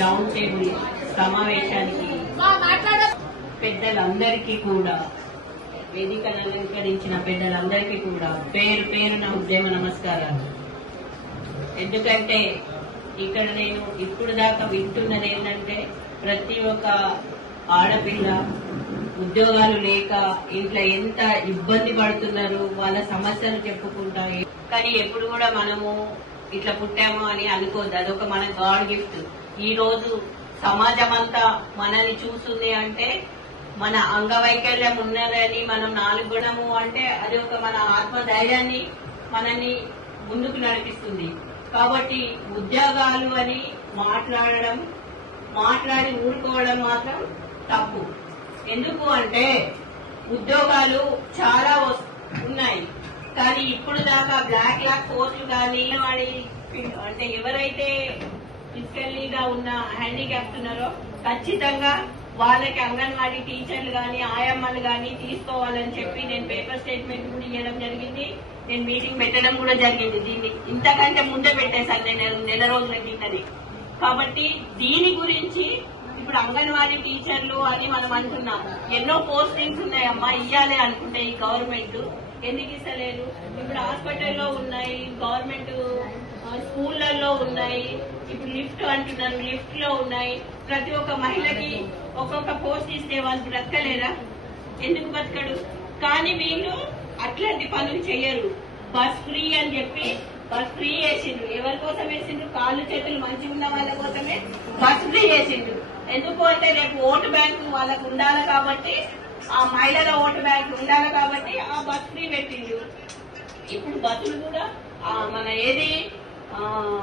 Round table సమావేశానికి పెద్దలందరికీ కూడా, వేదికను అలంకరించిన పెద్దలందరికీ కూడా పేరు పేరున ఉద్యమ నమస్కారాలు. ఎందుకంటే ఇక్కడ నేను ఇప్పుడు దాకా వింటున్నది ఏంటంటే, ప్రతి ఒక్క ఆడపిల్ల ఉద్యోగాలు లేక ఇంట్లో ఎంత ఇబ్బంది పడుతున్నారు, వాళ్ళ సమస్యలు చెప్పుకుంటా. కానీ ఎప్పుడు కూడా మనము ఇట్లా పుట్టాము అని అనుకోద్దు, అదొక మన గాడ్ గిఫ్ట్. ఈ రోజు సమాజం అంతా మనల్ని చూస్తుంది అంటే మన అంగవైకల్యం ఉన్నదని, మనం 4 గుణము అంటే అది ఒక మన ఆత్మధైర్యాన్ని మనల్ని ముందుకు నడిపిస్తుంది. కాబట్టి ఉద్యోగాలు అని మాట్లాడి ఊరుకోవడం మాత్రం తప్పు. ఎందుకు అంటే ఉద్యోగాలు చాలా ఉన్నాయి, కానీ ఇప్పుడు దాకా బ్లాక్ పోస్టులు కానీ అంటే ఎవరైతే ఫిజికల్లీగా ఉన్న హ్యాండిక్యాప్స్ ఉన్నారో ఖచ్చితంగా వాళ్ళకి అంగన్వాడీ టీచర్లు కానీ ఆయమ్మలు కానీ తీసుకోవాలని చెప్పి నేను పేపర్ స్టేట్మెంట్ కూడా ఇవ్వడం జరిగింది. నేను మీటింగ్ పెట్టడం కూడా జరిగింది. దీన్ని ఇంతకంటే ముందే పెట్టేశాను నేను నెల రోజుల కిందనే. కాబట్టి దీని గురించి ఇప్పుడు అంగన్వాడీ టీచర్లు అని మనం అంటున్నాం. ఎన్నో పోస్టింగ్స్ ఉన్నాయమ్మా, ఇయ్యాలి అనుకుంటే ఈ గవర్నమెంట్ ఎందుకు ఇస్తలేదు? ఇప్పుడు హాస్పిటల్లో ఉన్నాయి, గవర్నమెంట్ స్కూళ్లలో ఉన్నాయి, ఇప్పుడు లిఫ్ట్ అంటున్నారు, లిఫ్ట్ లో ఉన్నాయి. ప్రతి ఒక్క మహిళకి ఒక్కొక్క పోస్ట్ ఇస్తే వాళ్ళు బ్రతకలేరా? ఎందుకు బతకడు? కానీ వీళ్ళు అట్లాంటి పనులు చెయ్యరు. బస్ ఫ్రీ అని చెప్పి బస్ ఫ్రీ వేసిండ్రు. ఎవరి కోసం వేసిండ్రు? కాళ్ళు చేతులు మంచిగా ఉన్న వాళ్ళ కోసమే బస్ ఫ్రీ వేసిండ్రు. ఎందుకు అంటే రేపు ఓటు బ్యాంకు వాళ్ళకు ఉండాలి కాబట్టి, ఆ మహిళల ఓటు బ్యాంకు ఉండాలి కాబట్టి ఆ బస్ ఫ్రీ పెట్టిండ్రు. ఇప్పుడు బస్సులు కూడా మన ఏది